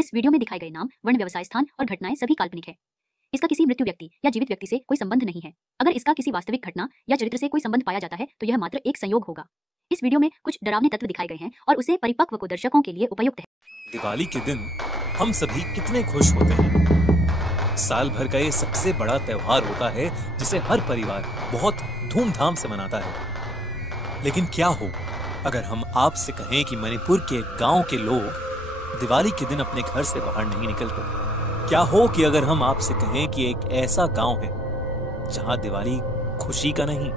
इस वीडियो में दिखाए गए नाम, वर्ण, व्यवसाय स्थान और घटनाएं सभी काल्पनिक है। इसका किसी मृत्यु व्यक्ति या जीवित व्यक्ति से कोई संबंध नहीं है। अगर इसका किसी वास्तविक घटना या चरित्र से कोई संबंध पाया जाता है तो यह मात्र एक संयोग होगा। इस वीडियो में कुछ डरावने तत्व दिखाए गए हैं और उसे परिपक्व को दर्शकों के लिए उपयुक्त है। दिवाली के दिन हम सभी कितने खुश होते हैं। साल भर का ये सबसे बड़ा त्योहार होता है जिसे हर परिवार बहुत धूमधाम से मनाता है। लेकिन क्या हो अगर हम आपसे कहें कि मणिपुर के गांव के लोग दिवाली के दिन अपने घर से बाहर नहीं निकलते? क्या हो कि अगर हम आपसे कहें कि एक ऐसा गांव है जहां दिवाली खुशी का नहीं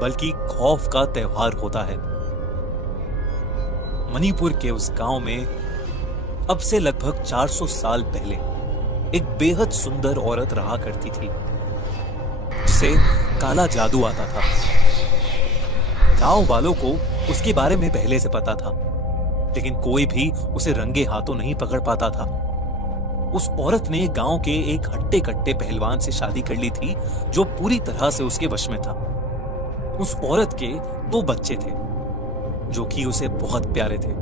बल्कि खौफ का त्योहार होता है। मणिपुर के उस गांव में अब से लगभग 400 साल पहले एक बेहद सुंदर औरत रहा करती थी जिसे काला जादू आता था। गांव वालों को उसके बारे में पहले से पता था, लेकिन कोई भी उसे रंगे हाथों नहीं पकड़ पाता था। उस औरत ने गांव के एक हट्टे कट्टे पहलवान से शादी कर ली थी जो पूरी तरह से उसके वश में था। उस औरत के 2 बच्चे थे जो कि उसे बहुत प्यारे थे।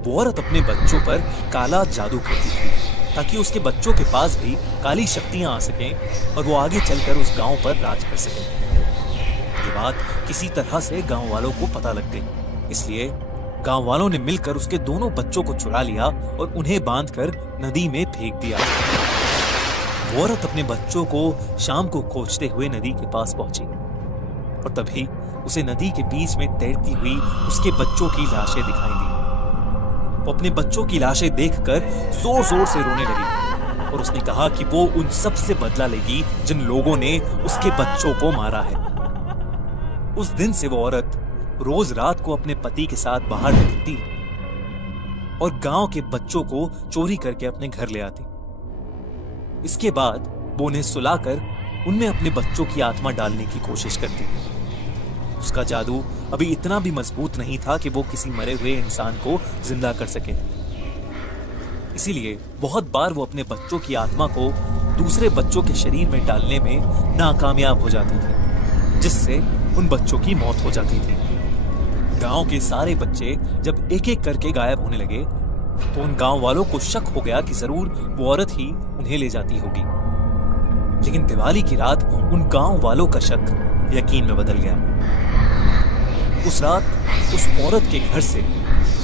वो औरत अपने बच्चों पर काला जादू करती थी ताकि उसके बच्चों के पास भी काली शक्तियां आ सकें और वो आगे चलकर उस गांव पर राज कर सकें। ये बात किसी तरह से गांव वालों को पता लग गई, इसलिए गांव वालों ने मिलकर उसके दोनों बच्चों को चुरा लिया और उन्हें बांधकर नदी में फेंक दिया। वो औरत अपने बच्चों को शाम को खोजते हुए नदी के पास पहुंची और तभी उसे नदी के बीच में तैरती हुई उसके बच्चों की लाशें दिखाई दी। वो अपने बच्चों की लाशें देखकर जोर जोर से रोने लगी और उसने कहा कि वो उन सब से बदला लेगी जिन लोगों ने उसके बच्चों को मारा है। उस दिन से वो औरत रोज रात को अपने पति के साथ बाहर निकलती और गांव के बच्चों को चोरी करके अपने घर ले आती। इसके बाद वो उन्हें सुलाकर उनमें अपने बच्चों की आत्मा डालने की कोशिश करती। उसका जादू अभी इतना भी मजबूत नहीं था कि वो किसी मरे हुए इंसान को जिंदा कर सके, इसीलिए बहुत बार वो अपने बच्चों की आत्मा को दूसरे बच्चों के शरीर में डालने में नाकामयाब हो जाती थी, जिससे उन बच्चों की मौत हो जाती थी। गांव के सारे बच्चे जब एक एक करके गायब होने लगे तो उन गांव वालों को शक हो गया कि जरूर वो औरत ही उन्हें ले जाती होगी। लेकिन दिवाली की रात उन गांव वालों का शक यकीन में बदल गया। उस रात उस औरत के घर से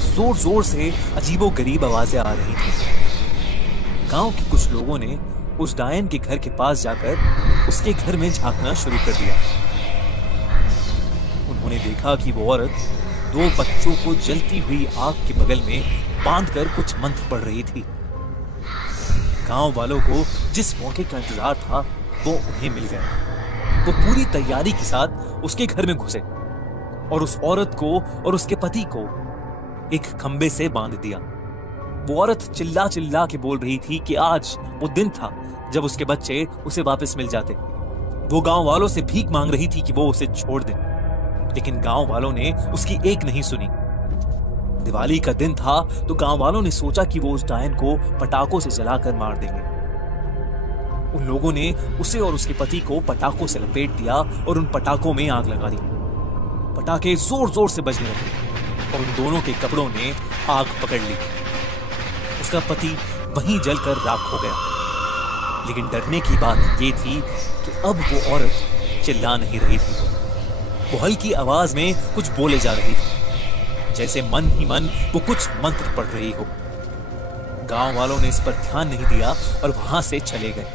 जोर जोर से अजीबोगरीब आवाजें आ रही थी। गांव के कुछ लोगों ने उस डायन के घर के पास जाकर उसके घर में झांकना शुरू कर दिया। उन्होंने देखा कि वो औरत 2 बच्चों को जलती हुई आग के बगल में बांधकर कुछ मंत्र पढ़ रही थी। गांव वालों को जिस मौके का इंतजार था वो उन्हें मिल गया। वो पूरी तैयारी के साथ उसके घर में घुसे और उस औरत को और उसके पति को एक खंबे से बांध दिया। वो औरत चिल्ला चिल्ला के बोल रही थी कि आज वो दिन था जब उसके बच्चे उसे वापस मिल जाते। वो गांव वालों से भीख मांग रही थी कि वो उसे छोड़ दें, लेकिन गांव वालों ने उसकी एक नहीं सुनी। दिवाली का दिन था तो गांव वालों ने सोचा कि वो उस डायन को पटाखों से जलाकर मार देंगे। उन लोगों ने उसे और उसके पति को पटाखों से लपेट दिया और उन पटाखों में आग लगा दी। पटाखे जोर जोर से बजने लगे और उन दोनों के कपड़ों ने आग पकड़ ली। उसका पति वहीं जलकर राख हो गया। लेकिन डरने की बात ये थी कि अब वो औरत चिल्ला नहीं रही थी। वो हल्की आवाज में कुछ बोले जा रही थी, जैसे मन ही मन वो कुछ मंत्र पढ़ रही हो। गांव वालों ने इस पर ध्यान नहीं दिया और वहां से चले गए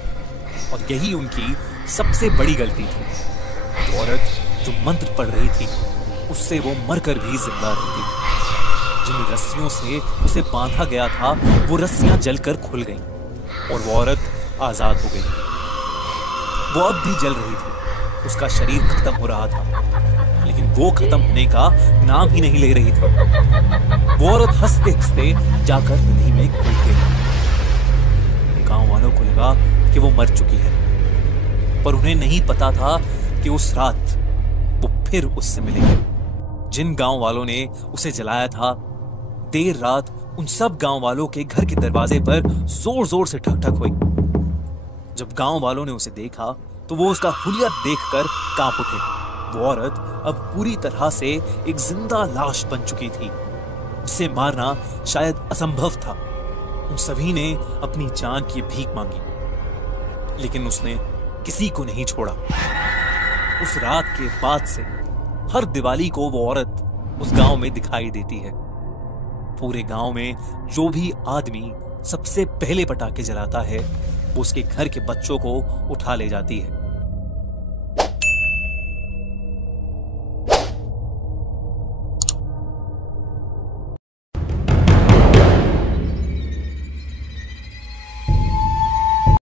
और यही उनकी सबसे बड़ी गलती थी। वो औरत जो मंत्र पढ़ रही थी उससे वो मरकर भी जिंदा रहती। जिन रस्सियों से उसे बांधा गया था वो रस्सियां जलकर खुल गईं और वो औरत आजाद हो गई। वो अब भी जल रही थी, उसका शरीर खत्म हो रहा था, लेकिन वो खत्म होने का नाम ही नहीं ले रही थी। वो औरत हंसते हंसते जाकर नदी में कूद गई। गांव वालों को लगा कि वो मर चुकी है, पर उन्हें नहीं पता था कि उस रात वो फिर उससे मिलेंगे। जिन गांव वालों ने उसे जलाया था, देर रात उन सब गांव वालों के घर के दरवाजे पर जोर जोर से ठक ठक हुई। जब गांव वालों ने उसे देखा तो वो उसका हुलिया देखकर कांप उठे। वो औरत अब पूरी तरह से एक जिंदा लाश बन चुकी थी, जिसे मारना शायद असंभव था। उन सभी ने अपनी जान की भीख मांगी, लेकिन उसने किसी को नहीं छोड़ा। उस रात के बाद से हर दिवाली को वो औरत उस गांव में दिखाई देती है। पूरे गांव में जो भी आदमी सबसे पहले पटाखे जलाता है, वो उसके घर के बच्चों को उठा ले जाती है